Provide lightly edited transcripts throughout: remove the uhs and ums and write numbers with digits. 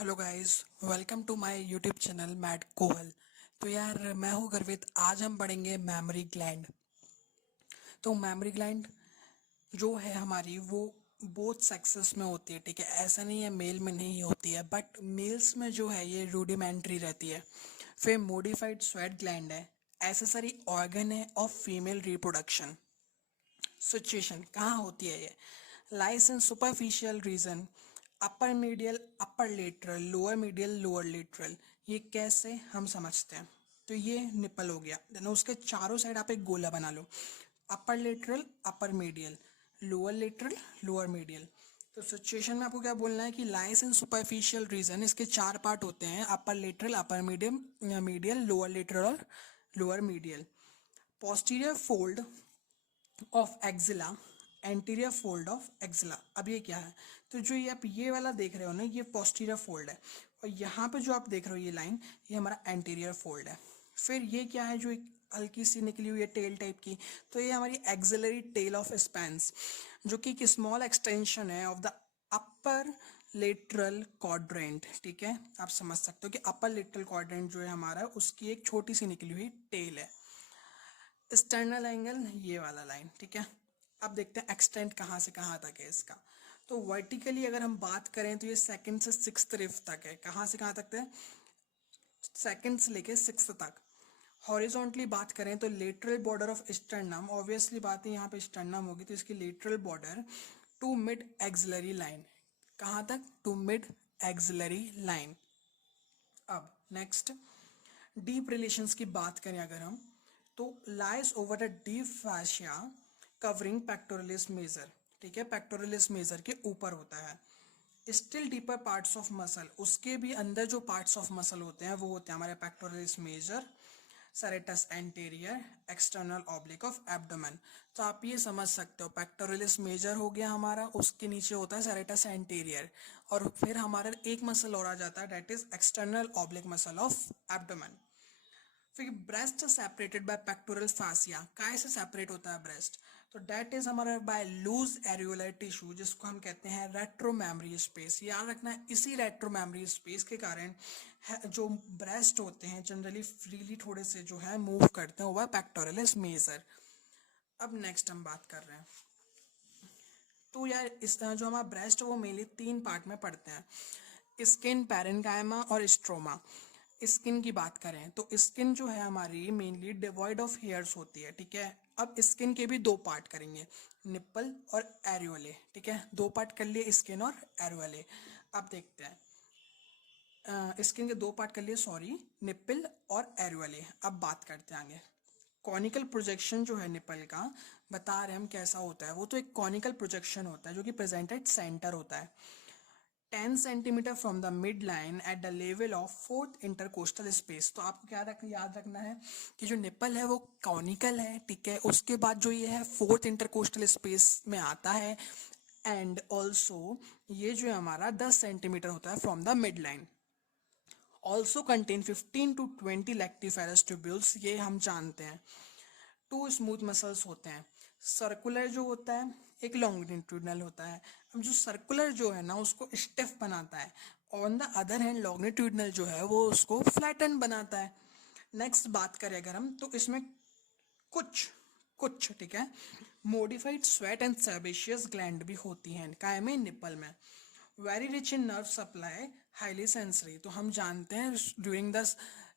Hello guys, welcome to my YouTube channel Matt Kohl. तो यार मैं हूँ गर्वित। आज हम पढ़ेंगे मेमोरी ग्लैंड। तो मेमोरी ग्लैंड जो है हमारी वो बोथ सेक्सेस में होती है, ठीक है। ऐसा नहीं है मेल में नहीं होती है, बट मेल्स में जो है ये रूडिमेंट्री रहती है। फिर मोडिफाइड स्वेट ग्लैंड है, एसेसरी ऑर्गन है ऑफ फीमेल रिप्रोडक्शन। सिचुएशन कहाँ होती है ये? Lies in superficial region, upper medial upper lateral, lower medial lower lateral. ये कैसे हम समझते हैं? तो ये निपल हो गया। देन उसके चारों साइड आप एक गोला बना लो। Upper lateral upper medial, lower lateral lower medial. तो सिचुएशन में आपको क्या बोलना है कि लाइस इन सुपरफिशियल रीजन, इसके चार पार्ट होते हैं, अपर लेटरल अपर मीडियम मीडियल लोअर लेटरल और lower medial. Posterior fold of axilla, anterior fold of axilla. अब ये क्या है? तो जो ये आप ये वाला देख रहे हो ना, ये पोस्टीरियर फोल्ड है, और यहाँ पे जो आप देख रहे हो ये लाइन, ये हमारा एंटीरियर फोल्ड है। फिर ये क्या है जो एक हल्की सी निकली हुई है टेल टाइप की, तो ये हमारी एक्सिलरी टेल ऑफ स्पैंस, जो कि एक स्मॉल एक्सटेंशन है of the upper lateral quadrant, ठीक है। आप समझ सकते हो कि अपर लेटरल क्वाड्रेंट जो है हमारा, उसकी एक छोटी सी निकली हुई टेल है। एक्सटर्नल एंगल ये वाला लाइन, ठीक है। अब देखते हैं एक्सटेंट कहाँ से कहाँ तक है इसका। तो वर्टिकली अगर हम बात करें तो ये सेकंड से सिक्स्थ रिफ तक है। कहाँ से कहाँ तक है? सेकंड से लेके सिक्स्थ तक। हॉरिजॉन्टली बात करें तो lateral border of sternum, obviously बात है यहाँ पे स्टर्नम होगी तो इसकी lateral border to mid axillary line. कहाँ तक? To mid axillary line. अब नेक्स्ट डीप रिलेशंस की बात करें अगर हम, तो lies over the deep fascia covering pectoralis major, ठीक है। पेक्टोरलिस मेजर के ऊपर होता है। Still deeper parts of muscle, उसके भी अंदर जो पार्ट्स ऑफ मसल होते हैं वो होते हैं हमारे pectoralis major, serratus anterior, external oblique of abdomen. तो आप ये समझ सकते हो पेक्टोरलिस मेजर हो गया हमारा, उसके नीचे होता है सेरेटस एंटेरियर, और फिर हमारा एक मसल और आ जाता है, that is external oblique muscle of abdomen. फिर breast separated by pectoral fascia, काय से सेपरेट होता है ब्रेस्ट? तो डेट इज हमारा बाय लूज एरियोलर टिश्यू, जिसको हम कहते हैं रेट्रोमेमरी स्पेस। याद रखना है, इसी रेट्रोमेमरी स्पेस के कारण जो ब्रेस्ट होते हैं जनरली फ्रीली थोड़े से जो है मूव करते हैं, वो पेक्टोरलिस मेजर। अब नेक्स्ट हम बात कर रहे हैं, तो यार इस तरह जो हमारा ब्रेस्ट है वो मेनली तीन पार्ट में पड़ते हैं, स्किन, पैरेन्काइमा और स्ट्रोमा। स्किन की बात करें तो स्किन जो है हमारी मेनली डिवॉइड ऑफ हेयर्स होती है, ठीक है। अब स्किन के भी दो पार्ट करेंगे, निप्पल और एरियोले, ठीक है। दो पार्ट कर लिए, स्किन और एरियोले। अब देखते हैं, स्किन के दो पार्ट कर लिए, सॉरी, निप्पल और एरियोले। अब बात करते हैं आगे। कॉनिकल प्रोजेक्शन जो है निपल का, बता रहे हम कैसा होता है। वो तो एक कॉनिकल प्रोजेक्शन होता है जो कि प्रेजेंटेड सेंटर होता है 10 centimetre from the mid line at the level of fourth intercostal space. तो आपको क्या याद रखना है कि जो निपल है वो कॉनिकल है, ठीक है। उसके बाद जो ये है फोर्थ इंटरकोस्टल स्पेस में आता है, एंड ऑल्सो ये जो है हमारा 10 सेंटीमीटर होता है from the mid line. Also contain 15 to 20 lactiferous tubules, ये हम जानते हैं। टू स्मूथ मसल्स होते हैं, सर्कुलर जो होता है, एक लॉन्गिट्यूडनल होता है। अब जो सर्कुलर जो है ना उसको स्टिफ बनाता है, on the other hand longitudinal जो है वो उसको फ्लैटन बनाता है। नेक्स्ट बात करें अगर हम, तो इसमें कुछ कुछ ठीक है modified sweat and sebaceous gland भी होती हैं, काय में? निपल में। Very rich in nerve supply, highly sensory. तो हम जानते हैं during the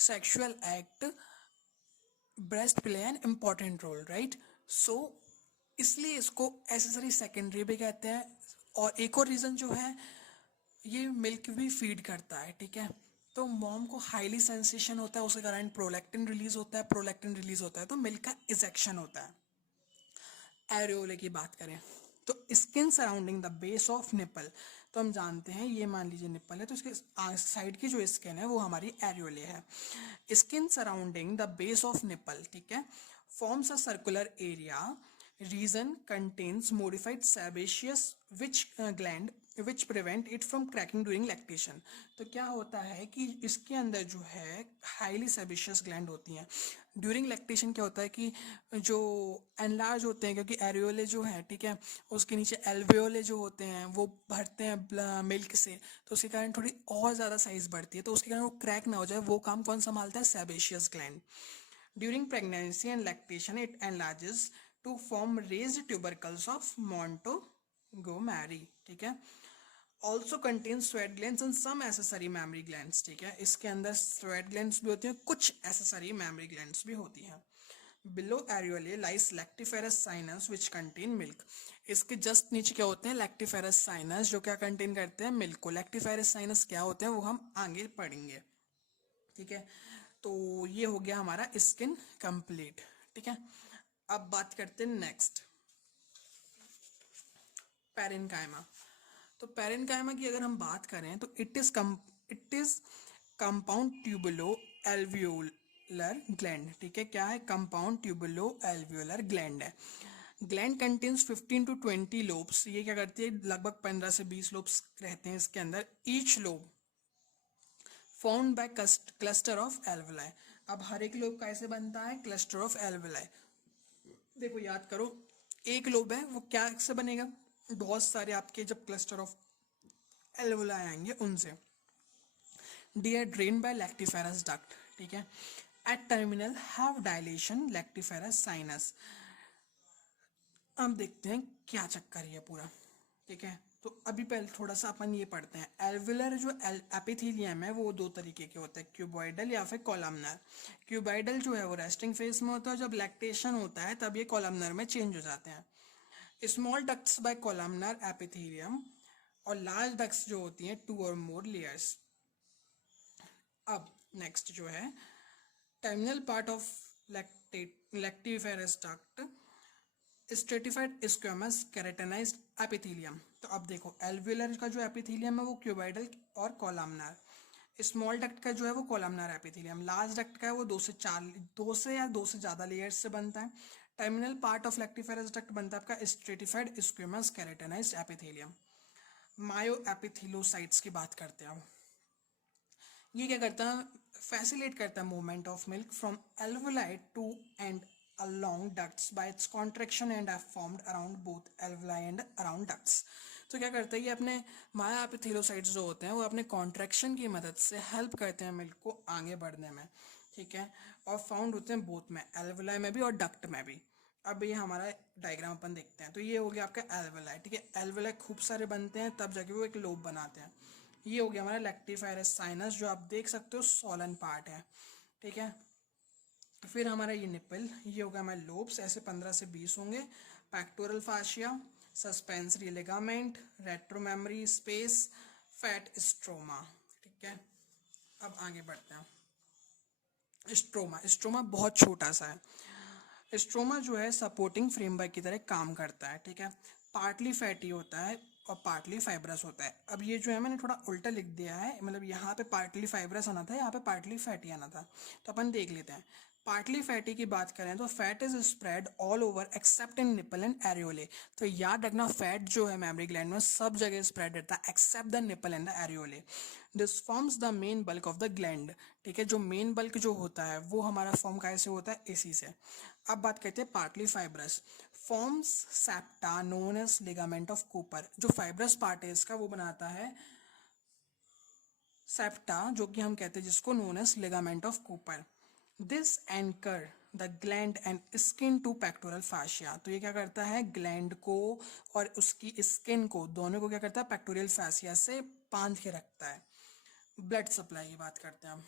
sexual act breast play an important role, right. So इसलिए इसको एसेसरी सेकेंडरी भी कहते हैं। और एक और रीज़न जो है, ये मिल्क भी फीड करता है, ठीक है। तो मॉम को हाईली सेंसेशन होता है, उसके कारण प्रोलैक्टिन रिलीज होता है, प्रोलैक्टिन रिलीज होता है तो मिल्क का इजेक्शन होता है। एरियोले की बात करें तो skin surrounding the base of nipple, तो हम जानते हैं ये मान लीजिए निपल है तो इसके साइड की जो स्किन है वो हमारी एरियोले है। Skin surrounding the base of nipple, ठीक है, forms a circular area, reason contains modified sebaceous which gland which prevent it from cracking during lactation. तो क्या होता है कि इसके अंदर जो है हाईली सेबेशियस ग्लैंड होती हैं। ड्यूरिंग लैक्टेशन क्या होता है कि जो एनलार्ज होते हैं, क्योंकि एरियोले जो है, ठीक है, उसके नीचे एल्वियोले जो होते हैं वो भरते हैं मिल्क से, तो उसके कारण थोड़ी और ज़्यादा साइज बढ़ती है, तो उसके कारण वो क्रैक ना हो जाए, वो काम कौन संभालता है? Sebaceous gland. During pregnancy and lactation it enlarges to form raised tubercles of Montgomery, ठीक है। Also contain sweat glands and some accessory mammary glands, ठीक है, इसके अंदर स्वेट ग्लैंड्स भी होती हैं, कुछ एसेसरी मैमरी ग्लैंड्स भी होती हैं। Below areolae lies lactiferous sinus which contain milk. इसके जस्ट नीचे क्या होते हैं? लैक्टिफेरस साइनस, जो क्या कंटेन करते हैं? मिल्क को। लैक्टिफेरस साइनस क्या होते हैं वो हम आगे पढ़ेंगे, ठीक है। तो ये हो गया हमारा स्किन कंप्लीट, ठीक है। अब बात करते हैं नेक्स्ट, पैरेन्काइमा। तो पैरेन्काइमा की अगर हम बात करें तो it is compound tubulo alveolar gland, ठीक है। क्या है? कंपाउंड ट्यूबुलो एल्वियोलर ग्लैंड है। Gland contains 15 to 20 lobes. ये क्या करती है? लगभग 15 से 20 लोब्स रहते हैं इसके अंदर। Each lobe found by cluster of alveoli. अब हर एक लोब कैसे बनता है? Cluster of alveoli. देखो याद करो, एक लोब है वो क्या से बनेगा? बहुत सारे आपके जब क्लस्टर ऑफ एल्वुलाई आएंगे उनसे। They are drain by lactiferous duct, ठीक है। At terminal have dilation lactiferous sinus. अब देखते हैं क्या चक्कर है पूरा, ठीक है। तो अभी पहले थोड़ा सा अपन ये पढ़ते हैं। एल्वुलर जो एपिथेलियम है वो दो तरीके के होते हैं, क्यूबॉइडल या फिर कॉलमनर। क्यूबॉइडल जो है वो रेस्टिंग फेज में होता है, जब लैक्टेशन होता है तब ये कॉलमनर में चेंज हो जाते हैं। Small ducts by columnar epithelium, और लार्ज डक्ट्स जो होती हैं 2 और मोर लेयर्स। अब नेक्स्ट जो है terminal part of lactiferous duct, stratified squamous keratinized epithelium. तो अब देखो एल्वियुलर का जो एपिथेलियम है वो क्यूबॉइडल और कॉलमनर, स्मॉल डक्ट का जो है वो कॉलमनर एपिथेलियम, लार्ज डक्ट का है वो 2 से या 2 से ज़्यादा लेयर्स से बनता है। Terminal part of lactiferous duct बनता है आपका स्ट्रेटिफाइड स्क्वेमस केराटिनाइज्ड एपिथेलियम। मायो एपिथेलोसाइट्स की बात करते हैं अब। ये क्या करता है? फैसिलिटेट करता है movement of milk from alveoli to and along ducts by its contraction and are formed around both alveoli and around ducts। तो क्या करता है ये अपने माया एपिथेलोसाइट्स जो होते हैं वो अपने कॉन्ट्रैक्शन की मदद से हेल्प करते हैं मिल्क को आगे बढ़ने में, ठीक है। और फाउंड होते हैं बोथ में, एल्वुलाई में भी और डक्ट में भी। अब ये हमारा डायग्राम अपन देखते हैं। तो ये हो गया आपका एल्वुलाई, ठीक है। एल्वुलाई खूब सारे बनते हैं तब जाके वो एक लोब बनाते हैं। ये हो गया हमारा लैक्टिफेरस साइनस, जो आप देख सकते हो सोलन पार्ट है, ठीक है। फिर हमारा ये निपल, ये होगा हमारे लोब्स, ऐसे 15 से 20 होंगे। Pectoral fascia, suspensory ligament, retromammary space, fat stroma, ठीक है। अब आगे बढ़ते हैं। स्ट्रोमा, स्ट्रोमा बहुत छोटा सा है। स्ट्रोमा जो है सपोर्टिंग फ्रेमवर्क की तरह काम करता है, ठीक है। पार्टली फैटी होता है और पार्टली फाइब्रस होता है। अब ये जो है मैंने थोड़ा उल्टा लिख दिया है, मतलब यहाँ पे पार्टली फाइब्रस आना था, यहाँ पे पार्टली फैटी आना था। तो अपन देख लेते हैं। पार्टली फैटी की बात करें तो fat is spread all over except in nipple and areolae. तो याद रखना फैट जो है मैमरी ग्लैंड में सब जगह स्प्रेड रहता है except the nipple and the areolae. This forms the main bulk of the gland, ठीक है। जो मेन बल्क जो होता है वो हमारा फॉर्म कैसे होता है? इसी से। अब बात करते हैं partly fibrous, forms septa known as ligament of Cooper. जो फाइब्रस पार्ट है इसका वो बनाता है सेप्टा, जो कि हम कहते हैं जिसको known as ligament of Cooper. This anchor the gland and skin to pectoral fascia. तो ये क्या करता है? ग्लैंड को और उसकी स्किन को, दोनों को क्या करता है? पेक्टोरियल फाशिया से बांध के रखता है। ब्लड सप्लाई की बात करते हैं हम।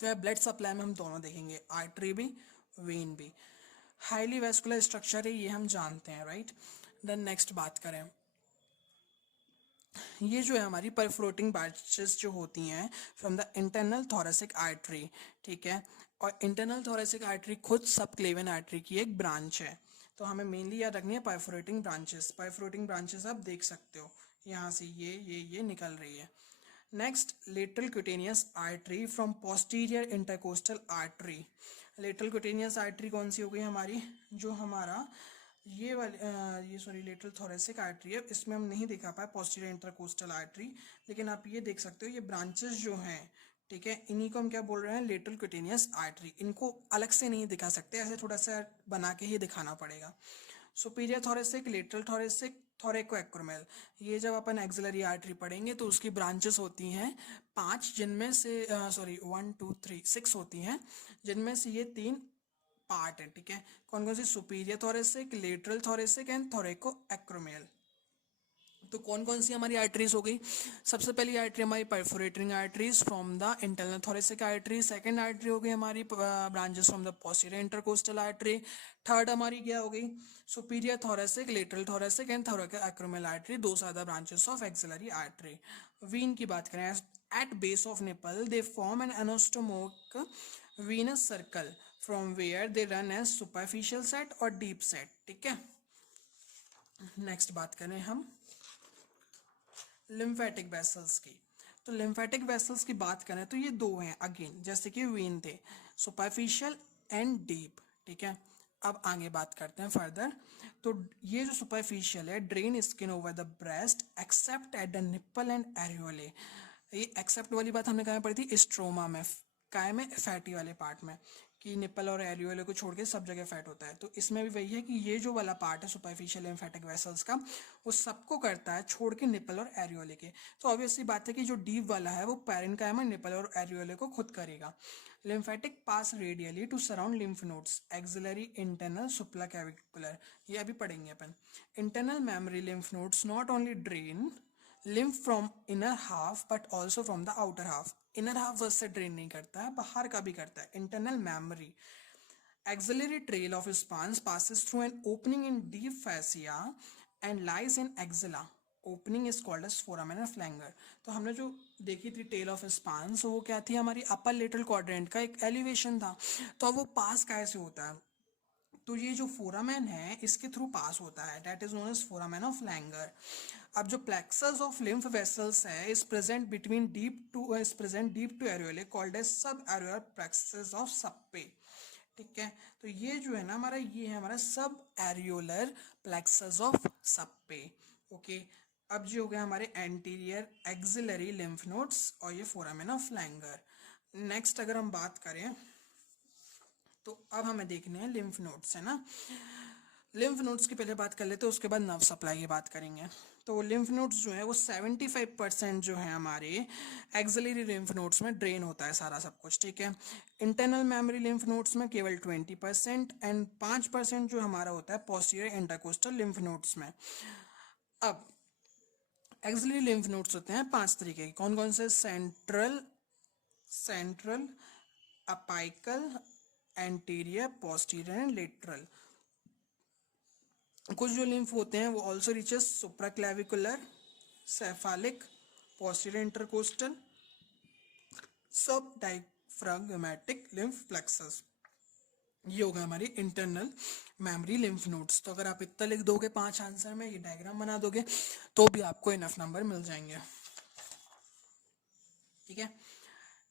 तो यार ब्लड सप्लाई में हम दोनों देखेंगे, आर्टरी भी वेन भी। हाईली वेस्कुलर स्ट्रक्चर है ये हम जानते हैं, राइट। देन नेक्स्ट बात करें, ये जो है हमारी परफोरेटिंग ब्रांचेस जो होती हैं from the internal thoracic artery, ठीक है। और इंटरनल थोरेसिक आर्टरी खुद सबक्लेवियन आर्टरी की एक ब्रांच है। तो हमें मेनली याद रखनी है परफोरेटिंग ब्रांचेस। परफोरेटिंग ब्रांचेस आप देख सकते हो यहाँ से ये निकल रही है। Next, lateral cutaneous artery from posterior intercostal artery. Lateral cutaneous artery कौन सी हो गई हमारी? जो हमारा ये वाली ये सॉरी लेटरल थोरेसिक आर्टरी है, इसमें हम नहीं दिखा पाए पोस्टीरियर इंटरकोस्टल आर्टरी, लेकिन आप ये देख सकते हो ये ब्रांचेस जो हैं, ठीक है, इन्हीं को हम क्या बोल रहे हैं, लेटरल क्यूटेनियस आर्टरी। इनको अलग से नहीं दिखा सकते, ऐसे थोड़ा सा बना के ही दिखाना पड़ेगा। सुपीरियर थोरेसिक, लेटरल थोरेसिक, थोरैकोएक्रोमियल, ये जब अपन एक्सिलरी आर्टरी पढ़ेंगे तो उसकी ब्रांचेस होती हैं 5, जिनमें से 1 2 3 6 होती हैं, जिनमें से ये 3 पार्ट है, ठीक है। कौन कौन सी, superior thoracic, lateral thoracic and thoracoacromial. तो कौन कौन सी हमारी आर्टरीज हो गई, सबसे पहली आर्टरी हमारी perforating arteries from the internal thoracic artery, second artery हो गई हमारी branches from the posterior intercostal artery, third हमारी क्या हो गई, superior thoracic, lateral thoracic and thoracoacromial artery, those are the branches of axillary artery. Vein की बात करें, at base of nipple they form an anastomotic venous circle from where they run as superficial set और deep set, ठीक है। Next बात करें हम lymphatic vessels की, तो लिम्फेटिक वेसल्स की बात करें तो ये दो हैं अगेन, जैसे कि वेन थे, सुपरफिशियल एंड डीप, ठीक है। अब आगे बात करते हैं फर्दर। तो ये जो सुपरफिशियल है, drain skin over the breast except at the nipple and areolae. ये एक्सेप्ट वाली बात हमने कहाँ पढ़ी थी, स्ट्रोमा में, काय में, फैटी वाले पार्ट में, कि निप्पल और एरियोले को छोड़ के सब जगह फैट होता है। तो इसमें भी वही है कि ये जो वाला पार्ट है सुपरफिशियल लिम्फेटिक वेसल्स का, वो सबको करता है छोड़ के निप्पल और एरियोले के। तो ऑब्वियसली बात है कि जो डीप वाला है वो पैरेन्काइमा, निप्पल और एरियोले को खुद करेगा। Lymphatic pass radially to surround lymph nodes, axillary, internal, supraclavicular, ये अभी पढ़ेंगे अपन। Internal memory lymph nodes not only drain lymph from inner half but also from the outer half। inner half बस से ड्रेन नहीं करता है, बाहर का भी करता है। internal memory axillary trail of spans passes through an opening in deep fascia and lies in axilla। opening is called as foramen flanger। तो हमने जो देखी थी टेल ऑफ स्पान्स, वो क्या थी, हमारी अपर लेटरल क्वाड्रेंट का एक एलिवेशन था। तो अब वो पास कैसे होता है, तो ये जो फोरामेन है इसके थ्रू पास होता है, that is known as foramen of Langer. अब जो प्लेक्सस ऑफ लिम्फ वेसल्स है is present deep to areolae called as sub areolar plexus of Sappey, ठीक है। तो ये जो है ना हमारा, ये है हमारा सब एरियोलर प्लेक्सस ऑफ सप्पे, ओके। अब जो हो गया हमारे एंटीरियर एक्सिलरी लिम्फ नोड्स और ये फोरामेन ऑफ लैंगर। नेक्स्ट अगर हम बात करें तो अब हमें देखने हैं लिम्फ नोड्स, है ना। लिम्फ नोड्स की पहले बात कर लेते हैं, उसके बाद नर्व सप्लाई की बात करेंगे। तो लिम्फ नोड्स जो है वो 75% जो है हमारे एक्सिलरी लिम्फ नोड्स में ड्रेन होता है सारा सब कुछ, ठीक है। इंटरनल मेमोरी लिम्फ नोड्स में केवल 20% एंड 5% जो हमारा होता है पोस्टीरियर इंटरकोस्टल लिम्फ नोड्स में। अब एक्सिलरी लिम्फ नोड्स होते हैं 5 तरीके के, कौन कौन से, central, apical, anterior, posterior and lateral. कुछ जो लिम्फ होते हैं वो also reaches supraclavicular, सेफालिक, posterior intercostal, सब डायफ्राग्मेटिक लिम्फ प्लेक्सस। ये होगा हमारी इंटरनल मेमोरी लिम्फ नोड्स। तो अगर आप इतना लिख दोगे 5 आंसर में, ये डायग्राम बना दोगे, तो भी आपको इनफ नंबर मिल जाएंगे, ठीक है।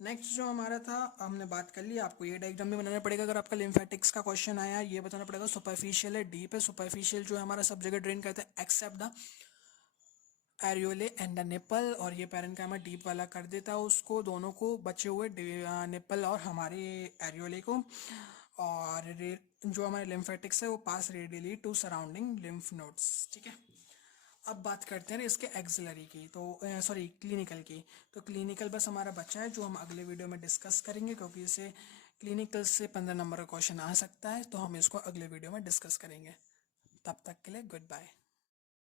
नेक्स्ट जो हमारा था, हमने बात कर ली, आपको ये डायग्राम भी बनाना पड़ेगा अगर आपका लिम्फेटिक्स का क्वेश्चन आया, ये बताना पड़ेगा सुपरफिशियल है, डीप है। सुपरफिशियल जो है हमारा सब जगह ड्रेन करता है except the areolae and the nipple, और ये पैरेन्काइमा डीप वाला कर देता है उसको, दोनों को, बचे हुए निपल और हमारे एरियोले को। और जो हमारे लिम्फेटिक्स है वो pass radially to surrounding lymph nodes, ठीक है। अब बात करते हैं इसके एक्सिलरी की, तो सॉरी क्लिनिकल की। तो क्लिनिकल बस हमारा बच्चा है जो हम अगले वीडियो में डिस्कस करेंगे, क्योंकि इसे क्लिनिकल से 15 नंबर का क्वेश्चन आ सकता है, तो हम इसको अगले वीडियो में डिस्कस करेंगे। तब तक के लिए गुड बाय।